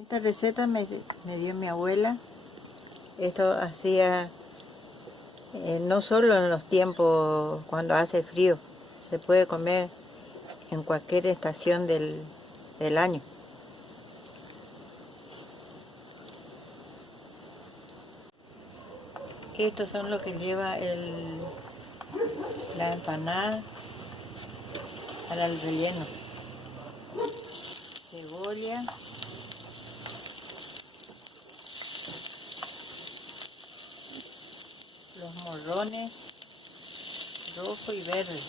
Esta receta me dio mi abuela. Esto hacía no solo en los tiempos cuando hace frío, se puede comer en cualquier estación del año. Estos son los que lleva la empanada para el relleno. Cebolla, los morrones rojo y verde,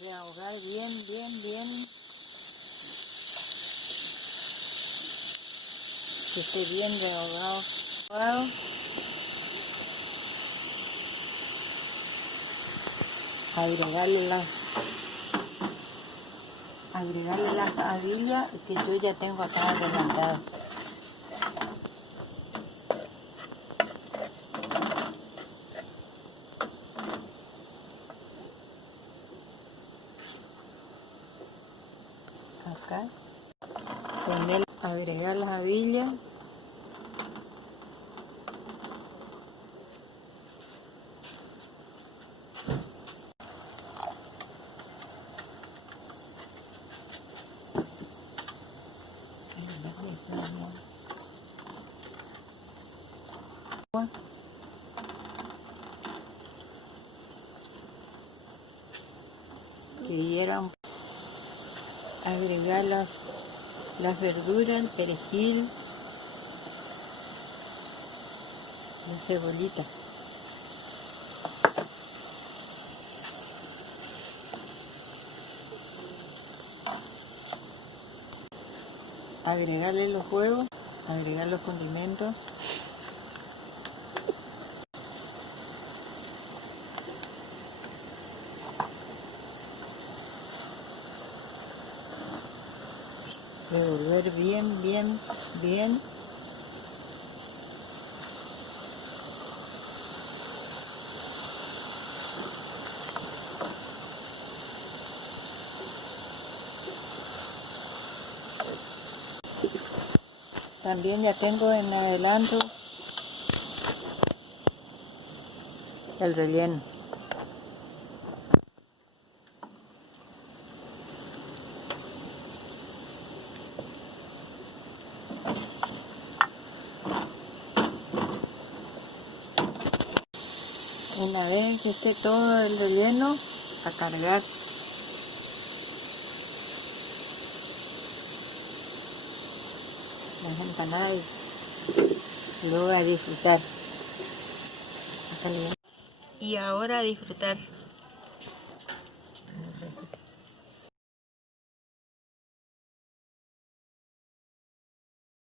y ahogar bien que esté bien rehogado. Agregarle las habillas que yo ya tengo acá adelantadas. Acá agregar las habillas. Que dieran, agregar las verduras, el perejil, la cebolita. Agregarle los huevos, agregar los condimentos. Revolver bien. También ya tengo en adelanto el relleno. Una vez que esté todo el relleno, a cargar. Las empanadas y luego a disfrutar. Y ahora a disfrutar.